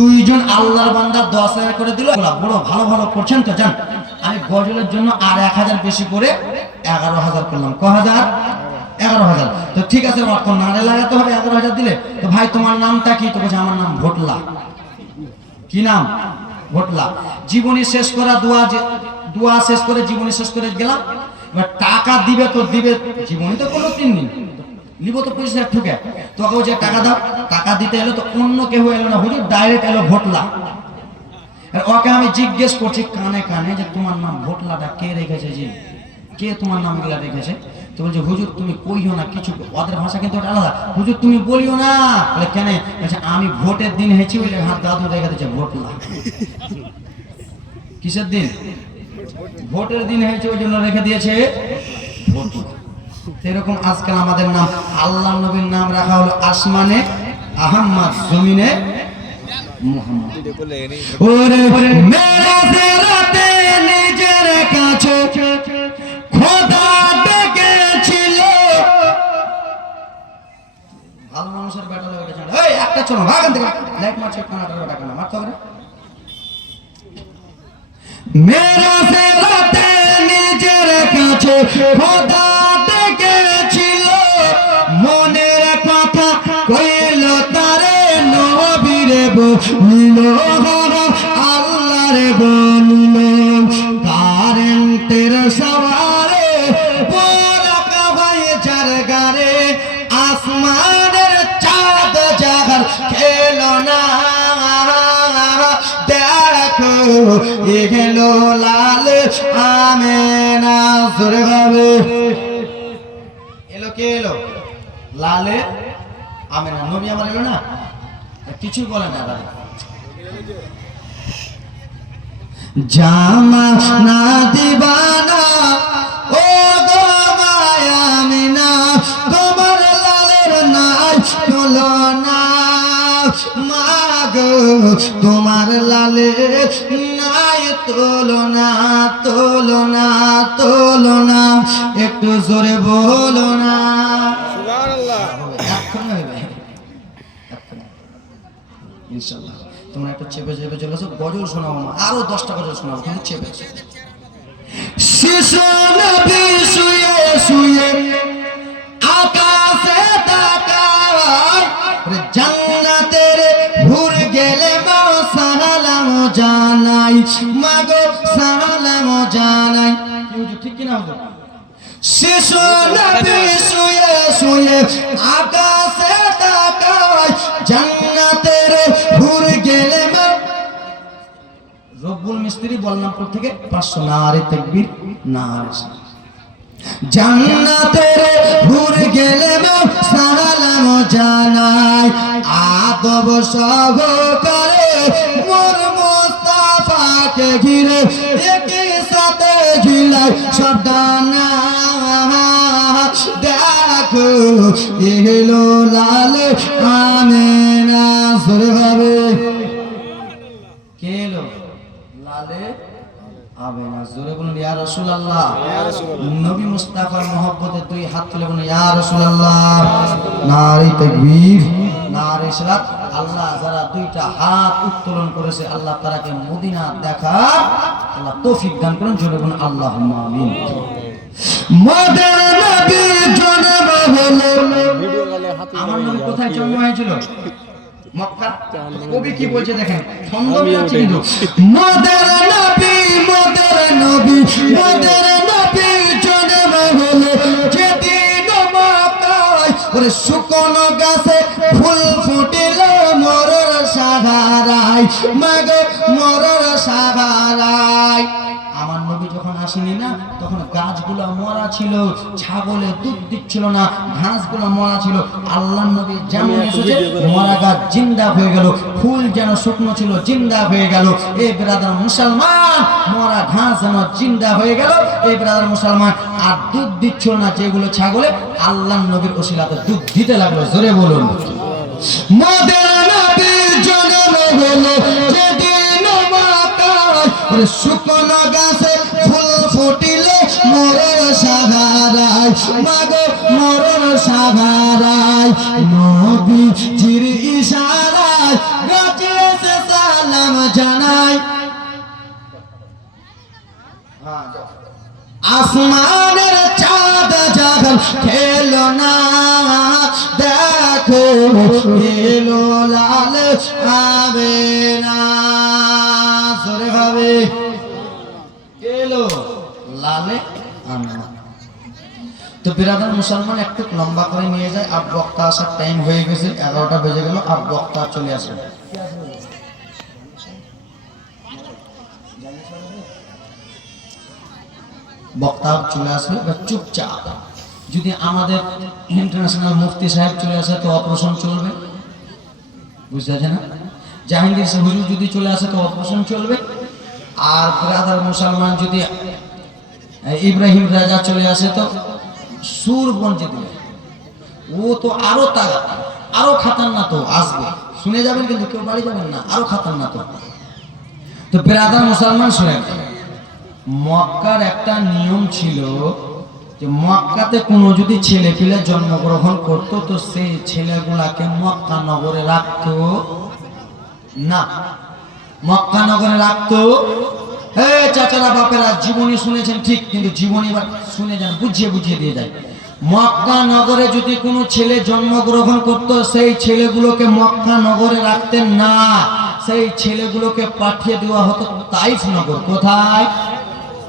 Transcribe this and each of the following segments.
দুইজন আল্লাহর বান্দা 10,000 করে দিল। বড় ভালো ভালো করছেন তো জান, আমি গজলের জন্য আর 1000 বেশি করে 11,000 করলাম। ক হাজার? 11,000। তো ঠিক আছে, অর্থ নাড়ে লাগাতে হবে। 11,000 দিলে তো ভাই তোমার নামটা কি? তো বলছে আমার নাম ভোটলা। কি নাম? ভোটলা। জীবনী শেষ করা দোয়া শেষ করে জীবনী শেষ করে গেলাম। এবার টাকা দিবে তো দিবে, জীবনী তো কোনো 3 দিন নিব তো 25,000 ঠুকে। তোকে যে টাকা দাও, টাকা দিতে এলো তো অন্য কেউ এলো না, হুজুর ডাইরেক্ট এলো ভোটলা। ওকে আমি জিজ্ঞেস করছি কানে কানে যে তোমার নাম ভোটলাটা কে রেখেছে? জি, কে তোমার নাম এগুলা রেখেছে? তো বলছে হুজুর তুমি কইও না কিছু, ওদের ভাষা কিন্তু আলাদা। হুজুর তুমি বলিও না। বলে কেন? বলছে আমি ভোটের দিন হেঁচি ওই হাত দাদু রেখে দিচ্ছে ভোটলা। কিসের দিন? ভোটের দিন হয়েছে, ওই জন্য রেখে দিয়েছে ভোটলা। এরকম আজকাল আমাদের নাম, আল্লাহ নবীর নাম রাখা হলো আসমানে আহম্মদ, জমিনে মুহাম্মদ। ওরে মেরাতে নিজের কাছে খোদা ডেকেছিল। ভালো মানুষের বেটা লাগে জানা। এই একটা চলো ভাগান থেকে লাইট মারছে কানাডার বেটা কেন মারতে হবে? মেরাতে নিজের কাছে খোদা ডেকেছিল, মনের কথা কইল তারে নবীরে বলিল, আল্লাহরে বলিল। কারেন্টের সওয়ারে বরক হয়ে জারগারে, আসমানের চাঁদ জাগার খেলো না। দেখো এলো লাল আমেনা, জোরে ভাবে এলো। কে এলো? লালে আমেনা। নবী আমার এলো না, কিছু বলে না। জামা না দিবানা ও গো মায়া আমিনা, তোমার লালের নাই তুলনা। মাগো তোমার লালের নাই তুলনা, তুলনা, তুলনা। একটু জোরে বলো না সুবহানাল্লাহ। ইনশাআল্লাহ তোমরা একটু চেপে চেপে চলে আসো। গজল শোনাবো, আরো 10টা গজল শোনাবো, কিন্তু চেপে চেপে। শিশু নবী শুয়ে শুয়ে আকাশে তাকায়, জান্নাতের ভুর গেলে মা সালাম জানাই, মাগো সালাম জানাই। ঠিক কিনা হুজুর? শিশু নবী শুয়ে শুয়ে আকাশে তাকায়, জান্নাতের ভুর গেলে মা। রব্বুল মিস্ত্রি বললামপুর থেকে 500। নারে তাকবীর, নারে জান্নাতের ভুর গেলে মা সালাম জানাই, আদব সহকারে মোর মুস্তাফাকে ঘিরে একই সাথে ঝিলাই সব ডানা। দেখো এলো লাল আমেনা, জোরে ভাবে কে এলো? লালে আমেনা। জোরে বলুন ইয়া রাসূলুল্লাহ। নবী মুস্তাফার মহব্বতে দুই হাত তুলে বলুন ইয়া রাসূলুল্লাহ। নারে তাকবীর, নারে সালাত। আল্লাহ যারা দুইটা হাত উত্তোলন করেছে, আল্লাহ তারাকে মদিনা দেখা আল্লাহ তৌফিক দান করুন। জোরে বলুন আল্লাহুম্মা আমিন। মদের নবী জন্ম হলো, আমার নবী কোথায় জন্ম হয়েছিল? মক্কা। কবি কি বলছে দেখেন, ছন্দ মিলাচ্ছে কিন্তু। মদের নবী, মদের নবী, মদের নবী জন্ম হলো যেদিন মক্কায়, ওরে শুকনো গাছে ফুল ফুটিল মরর সাহারায়, মাগো মরর সাহারায়। আমার নবী যখন আসেনি না, তখন গাছগুলো মরা ছিল, ছাগলে দুধ দিচ্ছিল না, ঘাসগুলো মরা ছিল। আল্লাহ নবী যেমন এসেছে মরা গাছ জিন্দা হয়ে গেল, ফুল যেন শুকনো ছিল জিন্দা হয়ে গেল। এই ব্রাদার মুসলমান, মরা ঘাস যেন জিন্দা হয়ে গেল। এই ব্রাদার মুসলমান, আর দুধ দিচ্ছিল না যেগুলো ছাগলে, আল্লাহ নবীর ওসিলাতে দুধ দিতে লাগলো। জোরে বলুন মদের নবীর জন্ম হলো যেদিন মক্কায়, ওরে শুকনো গাছে ফুল ফুটিল মরর সাহারায়, মাগো মরর সাহারায়। নবীজির ইশারায় গাছে জানাই আসমানের চাঁদ যখন খেলো না দেখো এলো লাল হবে না সরে হবে এলো লালে আনা তো বিরাদার মুসলমান একটু লম্বা করে নিয়ে যায় আর বক্তা আসার টাইম হয়ে গেছে 11টা বেজে গেল আর বক্তা চলে আসে বক্তা চলে আসবে চুপচাপ যদি আমাদের ইন্টারন্যাশনাল মুফতি সাহেব চলে আসে তো অপারেশন চলবে বুঝতে পারছেন না জাহাঙ্গীর হুজুর যদি চলে আসে তো অপারেশন চলবে আর ব্রাদার মুসলমান যদি ইব্রাহিম রাজা চলে আসে তো সুর বঞ্চে দিবে ও তো আরো তাগা আরো খাতারনাক তো আসবে শুনে যাবেন কিন্তু কেউ বাড়ি যাবেন না আরো খাতারনাক তো ব্রাদার মুসলমান শুনেন মক্কার একটা নিয়ম ছিল যে মক্কাতে কোনো যদি ছেলে পেলে জন্মগ্রহণ করতো তো সেই ছেলেগুলাকে মক্কা নগরে রাখতো না মক্কা নগরে রাখতো চাচারা বাপেরা জীবনী শুনেছেন ঠিক কিন্তু জীবনী শুনে যান বুঝিয়ে বুঝিয়ে দিয়ে যায় মক্কা নগরে যদি কোনো ছেলে জন্মগ্রহণ করতো সেই ছেলেগুলোকে মক্কা নগরে রাখতেন না সেই ছেলেগুলোকে পাঠিয়ে দেওয়া হতো তাইফ নগর কোথায়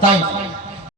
তাইফ